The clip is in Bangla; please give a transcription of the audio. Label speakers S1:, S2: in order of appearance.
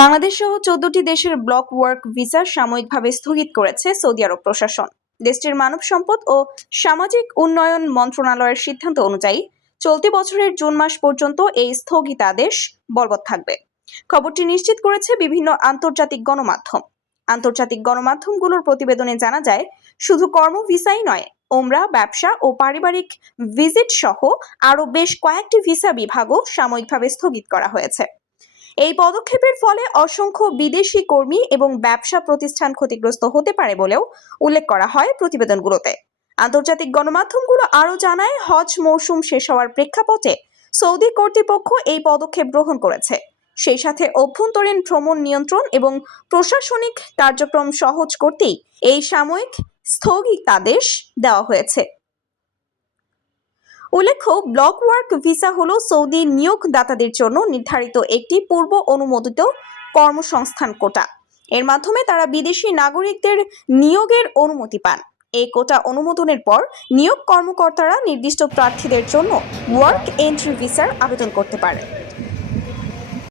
S1: বাংলাদেশ সহ চোদ্দটি দেশের ব্লক ওয়ার্ক ভিসা সাময়িকভাবে স্থগিত করেছে সৌদি আরব প্রশাসন। দেশটির মানব সম্পদ ও সামাজিক উন্নয়ন মন্ত্রণালয়ের সিদ্ধান্ত অনুযায়ী চলতি বছরের জুন মাস পর্যন্ত এই স্থগিতাদেশ বলবৎ থাকবে। খবরটি নিশ্চিত করেছে বিভিন্ন আন্তর্জাতিক গণমাধ্যম। আন্তর্জাতিক গণমাধ্যমগুলোর প্রতিবেদনে জানা যায়, শুধু কর্ম ভিসাই নয় ওমরা ব্যবসা ও পারিবারিক ভিজিট সহ আরও বেশ কয়েকটি ভিসা বিভাগও সাময়িকভাবে স্থগিত করা হয়েছে। এই পদক্ষেপের ফলে অসংখ্য বিদেশি কর্মী এবং ব্যবসা প্রতিষ্ঠান ক্ষতিগ্রস্ত হতে পারে বলেও উল্লেখ করা হয় প্রতিবেদনগুলোতে। আন্তর্জাতিক গণমাধ্যমগুলো আরও জানায়, হজ মৌসুম শেষ হওয়ার প্রেক্ষাপটে সৌদি কর্তৃপক্ষ এই পদক্ষেপ গ্রহণ করেছে। সেই সাথে অভ্যন্তরীণ ভ্রমণ নিয়ন্ত্রণ এবং প্রশাসনিক কার্যক্রম সহজ করতেই এই সাময়িক স্থগিতাদেশ দেওয়া হয়েছে। উল্লেখ্য ব্লক ওয়ার্ক ভিসা হল সৌদি নিয়োগদাতাদের জন্য নির্ধারিত একটি পূর্ব অনুমোদিত কর্মসংস্থান কোটা। এর মাধ্যমে তারা বিদেশি নাগরিকদের নিয়োগের অনুমতি পান। এই কোটা অনুমোদনের পর নিয়োগ কর্মকর্তারা নির্দিষ্ট প্রার্থীদের জন্য ওয়ার্ক এন্ট্রি ভিসার আবেদন করতে পারে